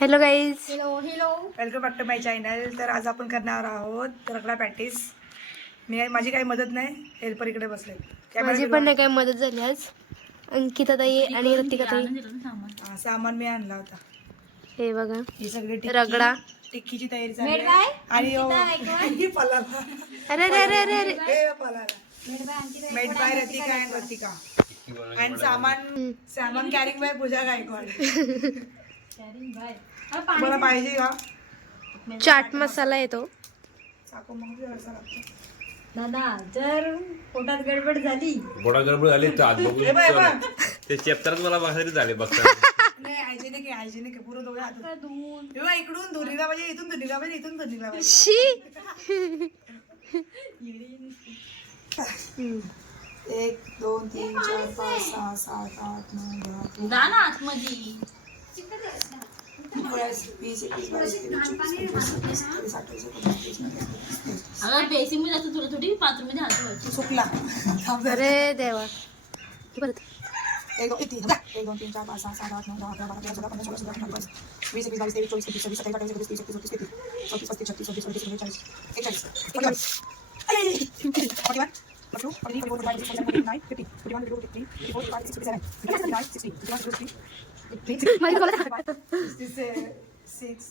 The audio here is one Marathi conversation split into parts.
Hello guys hello hello welcome back to my channel तर आज आपण करणार आहोत रगडा पॅटीस मी माझी काही मदत नाही. हेल्पर इकडे बसले. माझी पण नाही काय मदत झाली आज. अंकिता ताई आणि रतिका ताई. सामान. मी आणला होता. हे बघा. ही सगळी रगडा. टिक्कीची तयारी. बाय आणि ओ- ही. पलाला. अरे अरे अरे अरे अरे. पलाला. Made by Ratika and Ratika. And सामान सामान कॅरिंग बाय पूजा गायकवाड. मला पाहिजे का? चाट मसाला येतो. चाकू मग लागतो. दादा जर पोटात गडबड झाली. बोडा गडबड झाली तर आज बघ. ते चॅप्टरच मला भाषारी झाले बघता नाही हायजेनिक आहे हायजेनिक आहे पुरं दोघे इकडून धुरीला पाहिजे इथून धुरीला पाहिजे इथून धुरीला पाहिजे. शी. एक दोन तीन चार पाच सहा सात आठ नऊ दहा ना आतमध्ये. वीस अगं बेसिकमध्ये असं थोडी थोडी बाथरूममध्ये हात ठेवायचे. सुकला. अरे देवा. हे परत. एक दोन तीन एक दोन तीन चार पाच सहा सात आठ नऊ दहा अकरा बारा तेरा चौदा पंधरा सोळा सतरा अठरा एकोणीस वीस एकवीस बावीस तेवीस चोवीस पंचवीस सव्वीस सत्तावीस अठ्ठावीस एकोणतीस तीस एकतीस बत्तीस तेहतीस चौतीस पस्तीस छत्तीस सव्वीस अडतीस एकोणचाळीस एकचाळीस एकेचाळीस. three, forty four, forty five, fifty six, forty seven, forty eight, nine, fifty, fifty one, six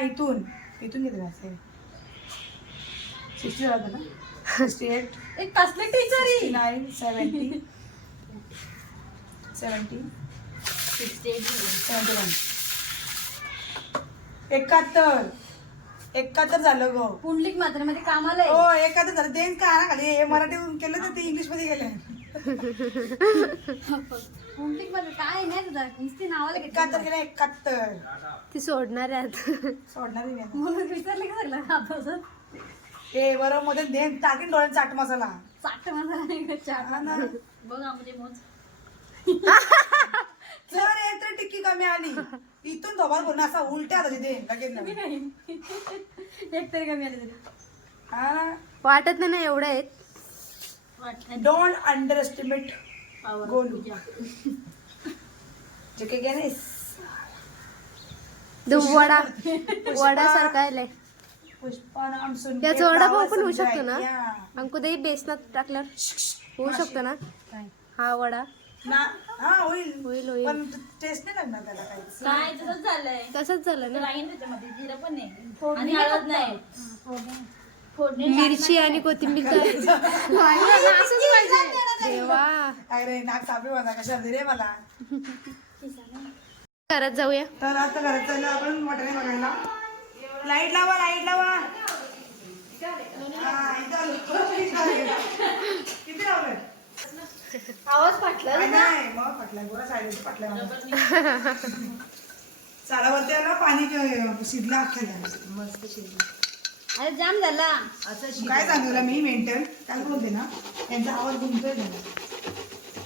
इथून इथून घेतलं सिक्सटी एकाहत्तर. एकाहत्तर झालं गं. कुंडलीक मात्रमध्ये म्हणजे कामाला हो एकाहत्तर झालं. ते काय ना खाली मराठी केलं तर ते इंग्लिशमध्ये गेलं. पुंडलिकमध्ये काय नाही तुझा. नुसती नावाला एकाहत्तर घेतलं गेलं एकाहत्तर. ती सोडणार आहेत सोडणार नाही म्हणून विचारलं का सगळं आपण मध्ये दे टाकीन डोळ्यात चाट मसाला. चाट मसाला नाही का? चाट ना. बघ आमचे मोज. जर एक तर टिक्की कमी आली. इथून धोबाल भरून असा उलट्या आता तिथे लगेच नवीन. एक तरी कमी आले तरी हा. ना वाटत नाही ना एवढं आहेत. Don't underestimate Golu. जे गेले दु वडा वडा सारखा आलाय याचा वडापाव पण होऊ शकतो ना. अंकुदाई बेसनात टाकल्यावर. होऊ शकतो ना? हा वडा. ना हा होईल. होईल होईल. पण टेस्ट नाही लागणार त्याला तसंच झालंय. तसंच झालं ना? जिरं पण नाही आणि हळद नाही मिरची आणि कोथिंबीर असंच पाहिजे. देवा. काय रे नाक सापडी माझा कशा रे मला? करत जाऊया. तर आता घरात चाललो आपण मोठ्याने बघायला. लाइट लावा लाइट लावा. हा. किती आवाज फाटला नाही मग पटलाय गोरा मला. चालावरती आला पाणी शिजलं अख्ख्या. मस्त शिजलं. अरे जाम झाला. काय सांगितलं मी मेंटल. काल बोलते ना त्यांचा आवाज घुमतोय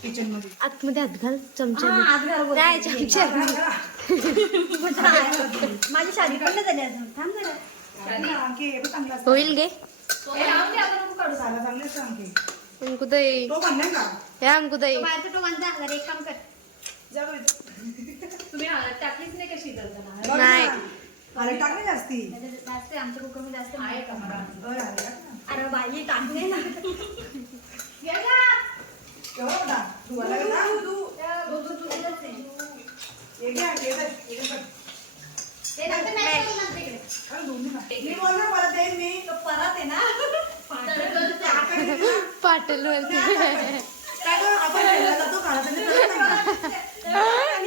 किचनमध्ये आतमध्ये हात घाल चमचा हा, हात घाल बोलते. नाही चमचा. माझी शादी पण नाही झाली अजून. थांब जरा. आणखी हे पण चांगलं असतं. होईल गे. चांगले असतं आणखी. तो का बाहेरचा तो वांदा, जरा एक काम कर. इथं. नाही. ना. अरे टाकले जास्ती. जास्त आमच्या कुकरमध्ये जास्त आहे. का बरं, अरे टाक ना. अरे बाई टाकले ना. केवढा मोठा? हे हे घे, हे घे. अरे ना. मी बोललो परत देईन मी. परत आहे ना. पाटील वरती आपण खायला जातो खायला तरी कळत नाही का?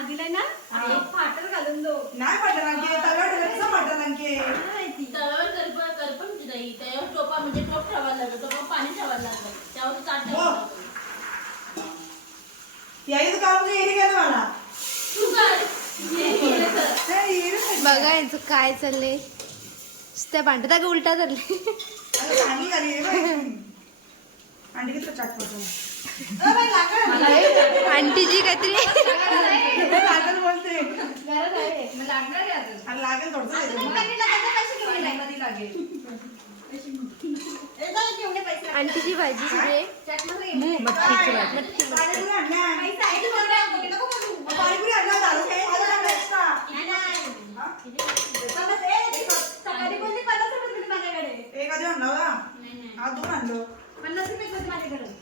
दिलाय ना? आणि एक फाटर घालून दो. नाही आणखी तव्यावर ठेवलं कसं पडलं आणखी. करपण होती ताई त्यावर टोपा म्हणजे टोप ठेवायला लागलं. टोपा पाणी ठेवायला लागलं. त्यावर चाट हो. यायचं काम नाही येणे मला. तू काय हे केलं तर. नाही, येणं नाही. बघा यांचं काय चाललंय. त्या भांडता का उलटा चालले अरे चांगली झाली आहे बाई. अंडी किती चाट पडतो आंटी जी काहीतरी आंटीची भाजी म्हणजे मटकीची भाजी. एखादी आणलं का दोन आणलं. पन्नास रुपये माझ्याकडे.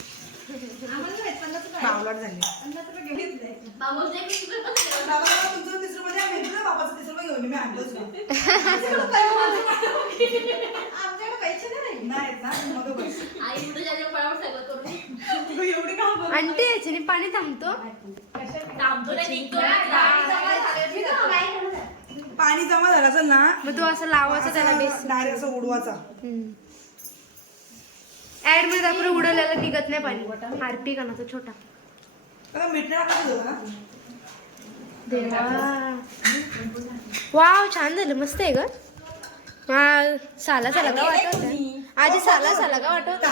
झाली? आणते याच्याने पाणी थांबतो. थांबतो नाही निघतो ना. पाणी जमा झालं असेल ना मग तो असं लावायचा त्याला डायरेक्ट असं उडवाचा ऍडमध्ये दाखवलं उडवल्याला निघत नाही पाणी. हार्पिक तो छोटा? देवा. वाव छान झालं. मस्त आहे ग. हा साला साला का वाटत आधी साला साला का वाटत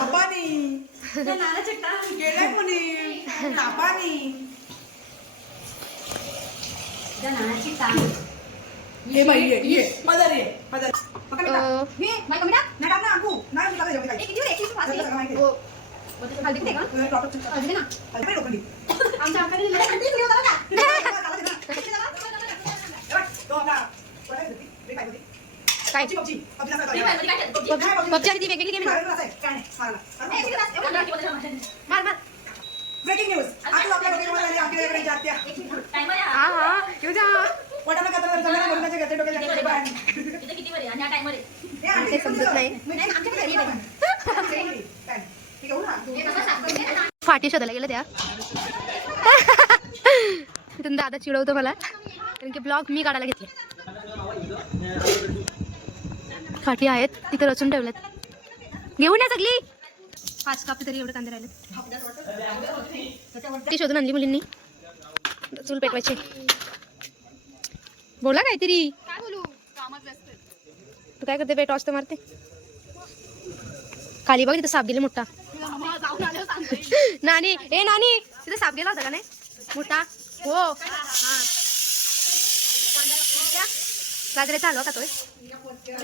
ये बाई ये ये. पदर ये पदर. पकड ना मी टाकायचं, मी टाकायचं. सगळं सगळं माहिती आहे. तुझं टॉपअप चुकतं. हलदी नाही लोखंडी. हे बघ, तो आपला- कोणाची होती? मी काय होती? काय पबजी, पबजी. पबजीला काय मी करायचं? बाहेर काय करतो? नाही, पबजी. पबजी आणि ती वेगळी गेम काय करायचं आहे? काय नाही, मारला. मारला. मार मार ब्रेकिंग न्यूज आता आपल्या डोक्यामध्ये आली आमच्या जात्या टाइम आहे हा हा. हा येऊ द्या वटाणा कातरला चला वटाणाच्या गते डोक्याच्या किती गते वर बाहेर. आहे? इथं किती वर आहे? आणि ह्या टाइम वर आहे. हे आणखी ते समजत नाही. नाही, आमच्याकडे घरी नाही. काय? हे घेऊ ना. हे कसं साखर दे ना. या तिथून दादा चिडवतो मला. कारण की ब्लॉग मी काढायला घेतले. फाटी आहेत तिथे रचून ठेवल्यात घेऊन या सगळी. पाच कापी तरी एवढे कांदे राहिले ती शोधून आणली मुलींनी. चूल पेटवायचे. बोला काहीतरी. तू काय करते? पेट वाजता मारते. खाली बघ तिथं साप गेले मोठा. नानी ए नानी तिथे साप गेला होता का नाही? मोठा? हो. हा.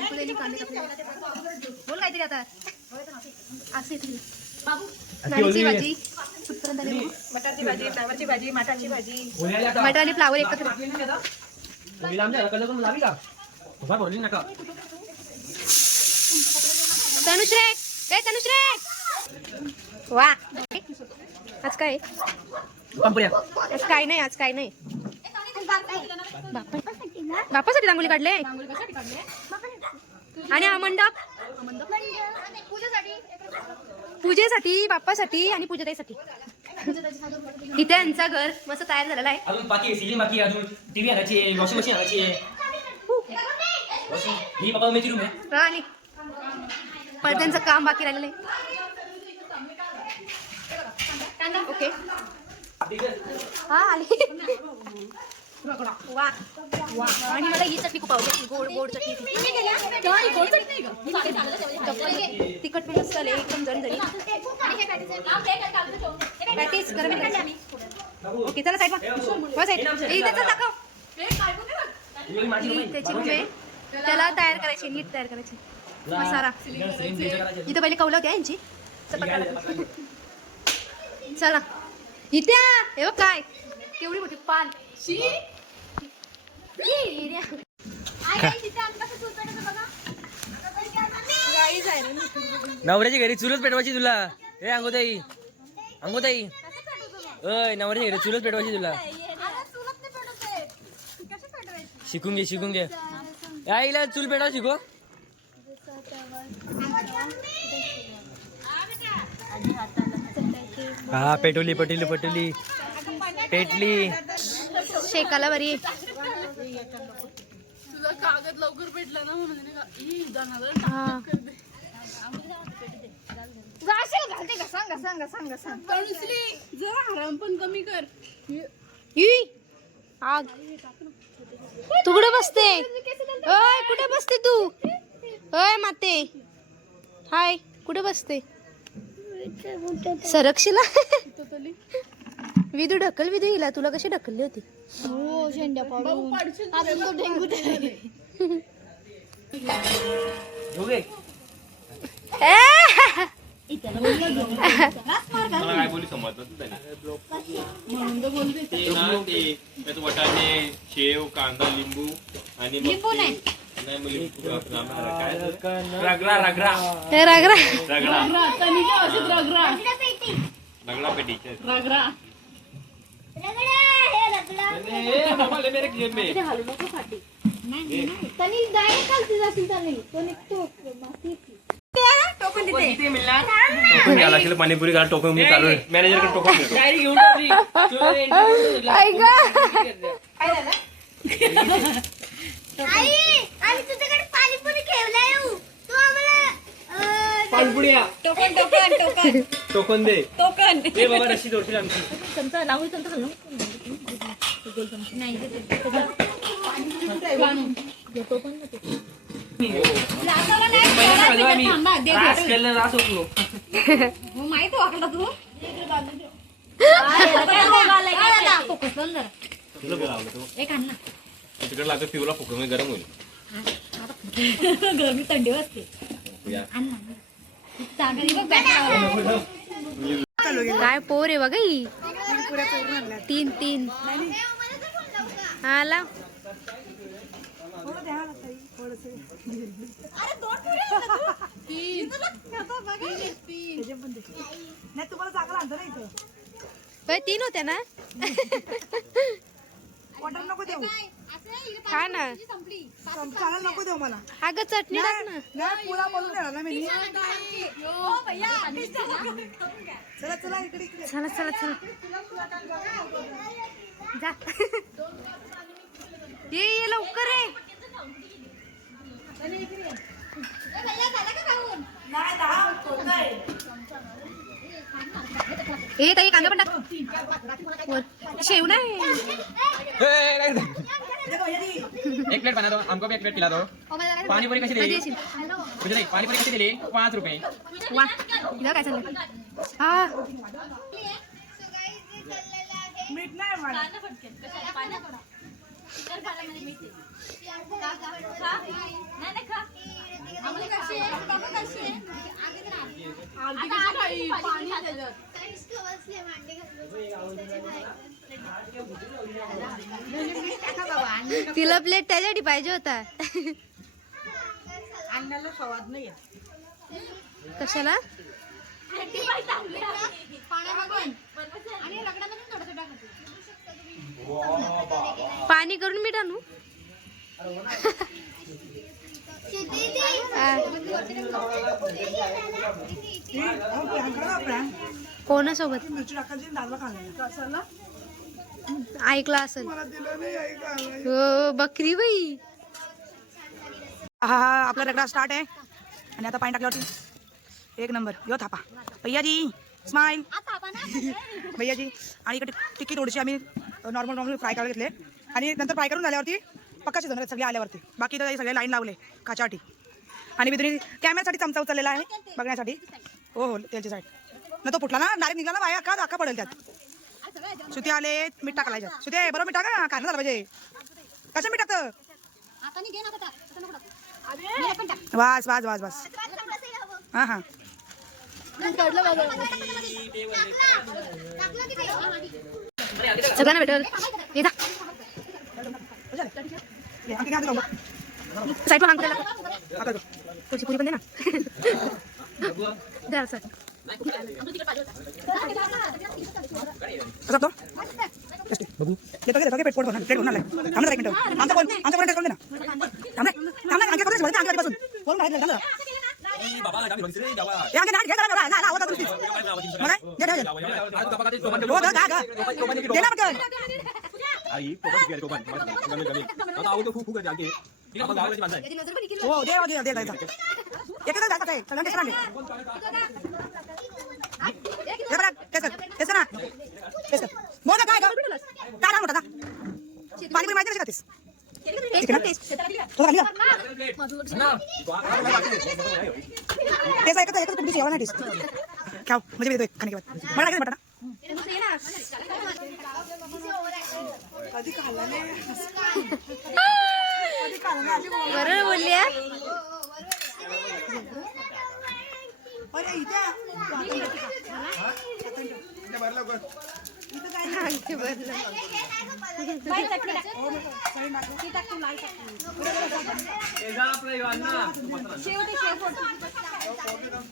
फुलेली कांदे कापले. बोल काहीतरी आता. असे बाबू नानीची भाजी. कुठपर्यंत आली बघू? मटारची भाजी फ्लावरची भाजी माठाची भाजी. मटर आणि फ्लावर एकत्र तनुश्रे ए तनुश्रे! वा. आज काय? आज काय नाही आज काय नाही. बापा बापासाठी रांगोली काढले. आणि हा मंडप? पूजेसाठी बाप्पासाठी आणि पूजाताईसाठी. इथे यांचं घर मस्त तयार झालेलं आहे. अजून बाकी आहे सिलिंग बाकी आहे अजून टीव्ही आणायची आहे वॉशिंग मशीन आणायची आहे. Washing- ही पप्पा मेची रूम आहे. आणि पडद्यांचं काम बाकी राहिलेलं आहे. ओके. हा आली. वा. वा. आणि मला ही चटणी खूप आवडते. गोड गोड चटणी. तिखट पण मस्त आले एकदम ठेवून दे. पॅटीस गरम. ओके चला दाखव ही ही आहे. त्याची रूम आहे त्याला तयार करायची नीट तयार करायची. मसाला. इथं पहिले कौलं होत्या यांची. चपात्या. चला. इथे. हे बघ काय. केवढी मोठी पान. रे. नवऱ्याच्या घरी चुलच पेटवायची तुला. ए अंगोताई. अंगोताई. अय नवऱ्याच्या घरी चुलच पेटवायची तुला. शिकून घे शिकून घे. आईला चूल पेटवा शिको. हा पेटवली पेटवली पेटवली. पेटली. शेकाला बरी. आहे. हा. ई, आग. तू कुठे बसते? ओय कुठे बसते तू? ओय माते. हाय कुठे बसते? सरकशीला विदू ढकल विदू हिला तुला कशी ढकलली होती ते शेव कांदा लिंबू आणि लिंबू नाही. रगडा रगडा हे रगडा रगडा पेटी. पाणीपुरी घाल टोकन मी चालू मॅनेजरकडे टोकन देतो डायरेक्ट घेऊन टाकली. तुला interview दिला. आई आम्ही तुझ्याकडे पाणीपुरी ठेवलाय हो. तू आम्हाला अं, पाणपुड्या टोकन टोकन टोकन टोकन दे टोकन ए बाबा रशी जोडशील आमची चमचा लावू चमचा. रास होतो. माहीत वाटलं तू एक आण ना तिकडे लागतो पिवला मध्ये गरम होईल गरमी थंडी वाजते. आण ना चांगली बघ बॅग लावली. काय पोर आहे बघा ही. तीन तीन. आला. तीन होत्या ना. नको देऊ. खा ना. चांगला नको देऊ मला. अगं चटणी टाक ना. नाही पुरा बोलून देणार ना मी. चला चला इकडे इकडे. चला चला चला. जा. ये ये लवकर आहे ताई कांदा पण टाक. शेव नाही प्लेट बना दो हमको भी एक प्लेट खिला दो कशी कधी दिली येशील? कुछ नाही पाणीपुरी कशी दिली पाच रुपये वा इथं काय हा मीठ नाही तिला प्लेट त्याच्यासाठी पाहिजे होता. अंगाला स्वाद नाही कशाला? पाणी करून मीठ आणू. हा. कोणासोबत मिरची टाकायची दादला खाल्ला ऐकला असेल. हो बकरी बाई. हा हा आपला रगडा स्टार्ट आहे. आणि आता पाणी टाकल्यावरती. एक नंबर. यो थापा. भैयाजी स्माईल भैयाजी आणि इकडे टिक्की थोडीशी आम्ही नॉर्मल नॉर्मल फ्राय करायला घेतले. आणि नंतर फ्राय करून झाल्यावरती पक्काचे शिजवणार सगळे आल्यावरती. बाकी तर सगळे लाईन लावले काच्यासाठी आणि मी तुम्ही कॅमेऱ्यासाठी चमचा उचललेला आहे बघण्यासाठी. हो हो त्याची साईड न तो फुटला ना डायरेक्ट निघाला ना का धाका पडेल त्यात. सुती आले मीठ टाकला याच्यात सुती बरोबर मीठ टाका काढणं झालं पाहिजे. कसं मीठ टाकतं? वास वास वास वास. हां हां. सगळ्यांना भेटेल. ये जा. तुझी पुरी पण दे ना. सर. कसं तो येतो घेतो पेट पोट भरणार पेट भरणार थांबणार एक मिनिट आमचा फोन आमचा फोन टेस्ट करून दे ना थांब रे थांब ना आणखी करून आणखी आधीपासून फोन माहिती थांब हे आणखी नाट घे जरा, जरा, ना, ना, आवाज आता नुसतीच. मग काय? घे, घे, घे. हो, घे, घे, घे. घे ना पटकन. हो दे दे दे दे एकच जास्त आहे सगळ्यांना टेस्ट आणले हे बघा तेच ना? तेच बोल काय गाव काय नाव मोठा का पाणीपुरी माहिती कशी खातेस तेच ऐकत ऐकत तुमची जेवण टेस्ट खाऊ. म्हणजे मी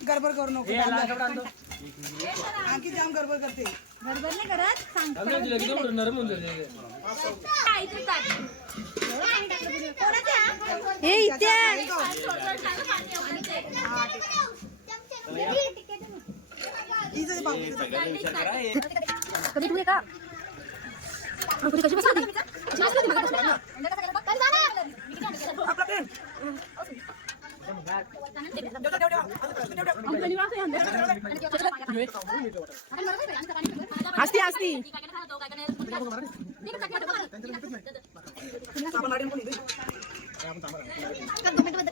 गडबड करू नको आणखी जाम गडबड करते. बरोबर नाही करत सांग नरम होऊन जाते. हे इथे आहे. इथे बाबू कधी तुम्ही का कधी कशी बसली कशी बसली मग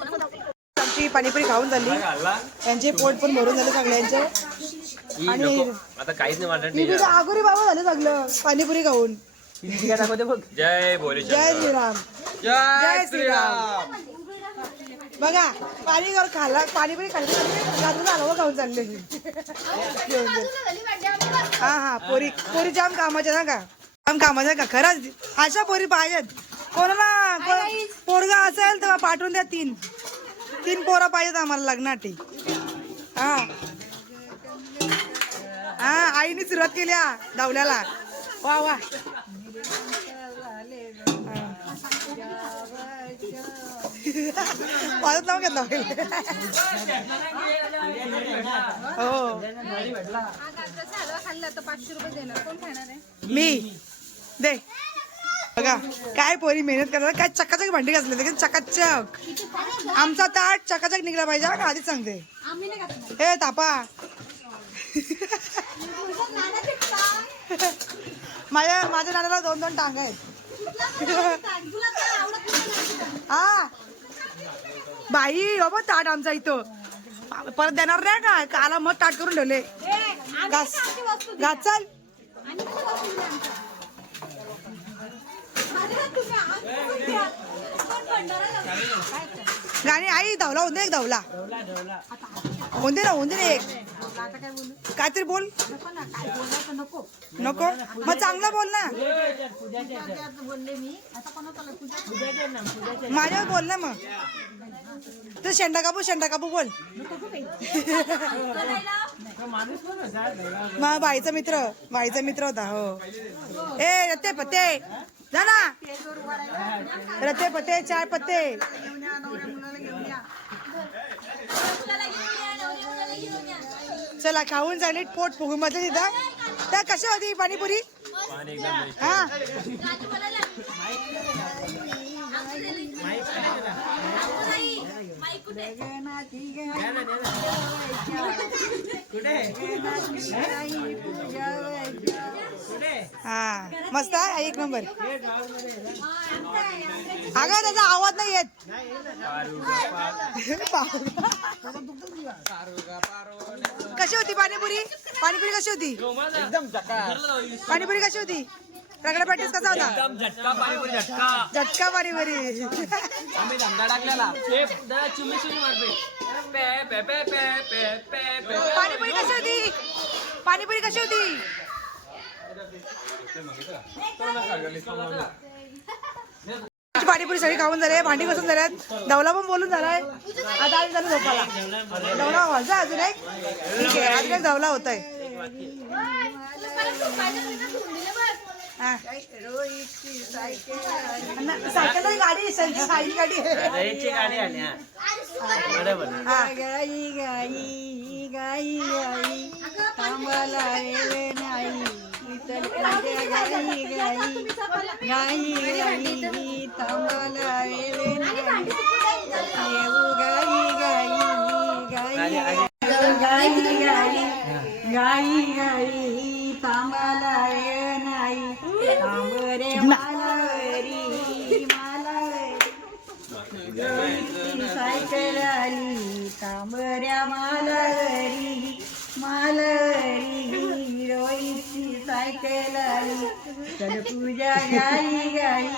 कसं आमची पाणीपुरी खाऊन झाली. यांचे पोट पण भरून झालं सगळ्यांचं. आणि आता काहीच नाही वाटत मी तुझ्या आगोरी बाबा झालं सगळं पाणीपुरी खाऊन. काय दाखवते बघ जय भोले जय श्रीराम. जय श्रीराम. बघा पाणी कर खाला पाणीपुरी खाल्ली रात्री हलवा खाऊन चालले. हा हा पोरी पोरी जाम कामाच्या ना का जाम कामाच्या का खरंच अशा पोरी पाहिजेत. कोणाला को- पोरगा असेल तेव्हा पाठवून द्या तीन. तीन पोरं पाहिजेत आम्हाला लग्नासाठी. हा. हा आईने सुरुवात केली हा धावल्याला वा वा. वाजत लावून घेतला हो. खाल्ला तर पाचशे रुपये देणार. कोण खाणार आहे? मी. दे. बघा काय पोरी मेहनत करतात काय चकाचक भांडी घासले ते चकाचक. आमचा ताट चकाचक निघला पाहिजे हा का? आधीच सांगते. हे तापा माझ्या माझ्या नाण्याला दोन दोन टांग आहेत. हा. बाई हो बघ ताट आमचा इथं. परत देणार नाही का? काला मग ताट करून ठेवले. घास. घास चाल. गाणी आई धावला होऊन दे एक धावला. होऊन दे ना होऊन दे ना एक. काहीतरी बोल. नको. मग चांगलं बोल ना. माझ्यावर बोल ना मग. तू शेंडा कापू शेंडा कापू बोल. मग बाईचा मित्र बाईचा मित्र होता हो. ए ते पत्ते जा ना. रत्ते पत्ते चार पत्ते चला खाऊन झाली पोट फुगून मधले तिथं. त्या कशा होती पाणीपुरी? हा. हा मस्त आहे एक नंबर. अगं त्याचा आवाज नाही येत. कशी होती पाणीपुरी? पाणीपुरी कशी होती? पाणीपुरी कशी होती? रगडा पॅटीस कसा होता? झटका पाणीपुरी पाणीपुरी कशी होती? पाणीपुरी कशी होती? पाणीपुरी सगळी खाऊन झाले भांडी घासून झाल्यात दवला पण बोलून झालाय आता आम्ही झालो झोपाला दवला व्हायचा अजून एक. ठीक आहे अजून एक दवला होत आहे सायकल गाडी सायकल गाडी. गाई गाई गाई गाई थांबाला वेळ नाही विठ्ठल तुझ्या गाई गाई गाई गाई थांबाला वेळ नाही येऊ गाई गाई गाई गाई गाई गाई गाई चल पूजा गाई गाई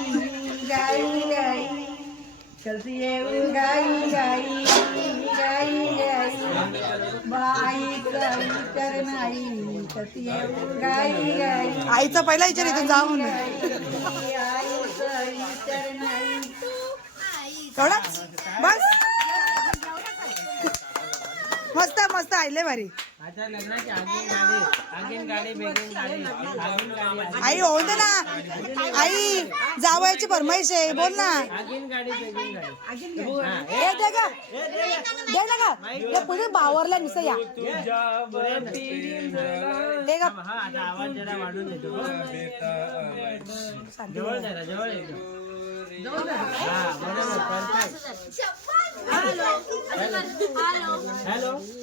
गाई गाई। कशी येऊ गाई गाई गाई गाई। बाईचा विचार नाही कशी येऊ गाई गाई। आईचा पहिला विचार इथून जाऊन आईचा विचार नाही। एवढाच? बस. मस्त मस्त आईले भारी. आता लग्नाची आगीन गाडी आगीन गाडी बेगीन गाडी आगीन गाडी आई होऊ दे ना. आई जावयाची फरमाईश आहे. बोल ना. आगीन गाडी बेगीन गाडी. ए दे ग. दे ना ग. या पुढे बावरला नुसतं या. दे ग. हा आता आवाज जरा वाढून देतो. जवळ जरा जवळ एकदम हा बरोबर परफेक्ट. हॅलो. हा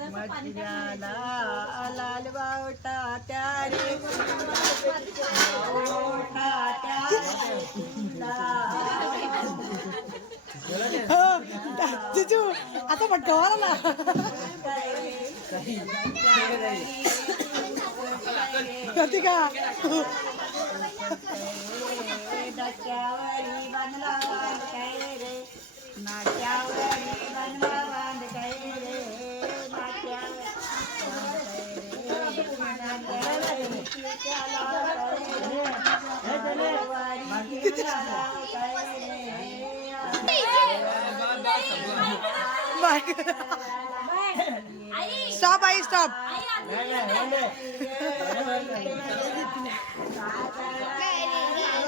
मटक्याला लाल बावटा त्या रे बावटा जिजू आता पटकवा ना. कधी का डक्यावरी बांधला बांध काय रे? नाट्यावरी बांधला बांध काय रे? स्टॉप आई स्टॉप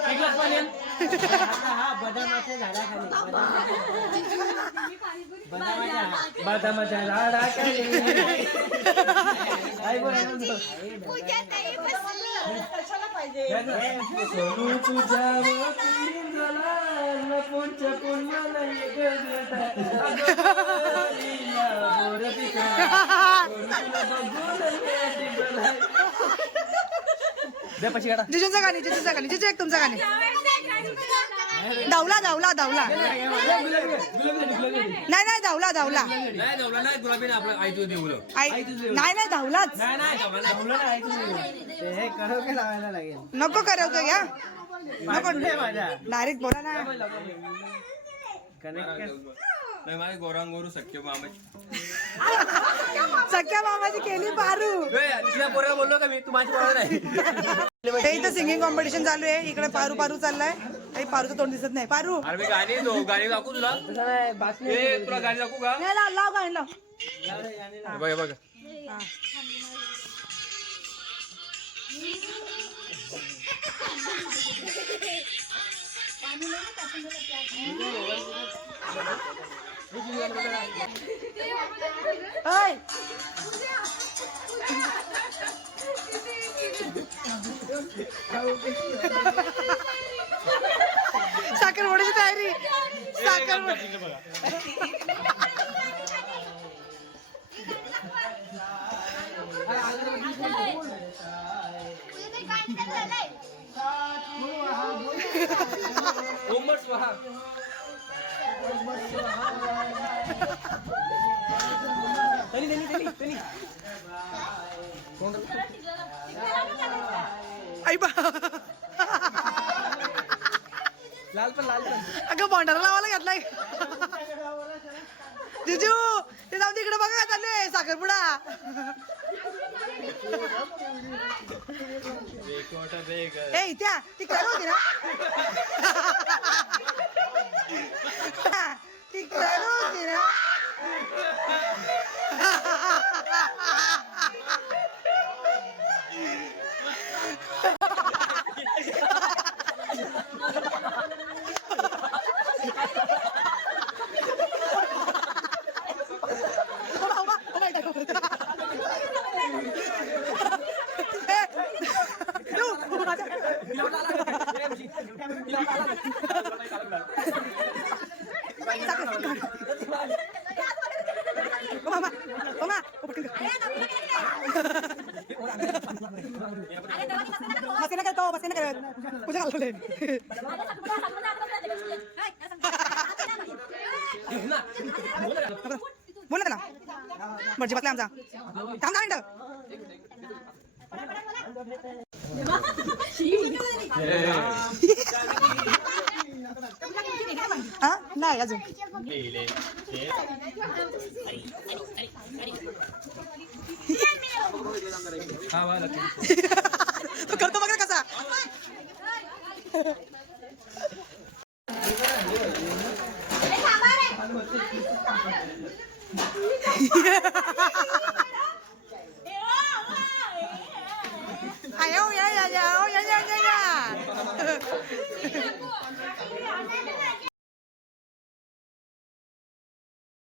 ऐकलं पण येईल? आता हा बदामाच्या झाडाखाली बदामाच्या बदामाच्या झाडाखाली. सोनू एक जिजूचं गाणी जिजूचं गाणी जिजू एक तुमचं गाणी धावला धावला धावला नाही नाही धावला धावला नाही नाही धावलाच. हे नको करवतो या नको डायरेक्ट बोला ना गोरांगोरू सख्य मामाची सख्या मामाची केली पारू तुझ्या पोराला बोललो का मी तू माझी पोरा नाही हे इथं सिंगिंग कॉम्पिटिशन चालू आहे. इकडे पारू पारू चाललाय. काही पारूचं तोंड दिसत नाही. पारू. अरे मी गाणी दो गाणी दाखवू तुला? बातमी ए तुला गाणी दाखवू का? नाही, लाव लाव गाणी लाव. हे बघ हे बघ. हा. ओय. साखरपुड्याची तयारी. साखर पण लावायला घातलाय. जिजू ते जाऊन तिकडे बघा काय चाललंय साखरपुडा. ए त्या ती काय होती ना. ती काय होती ना. बोल ना त्याला. भटजी बसला आमचा थांब मिनिटं. हा? नाही अजून. तो करतो बघ 哈哈哈哈哈！哎呀，呀，呀，呀，呀，呀，呀！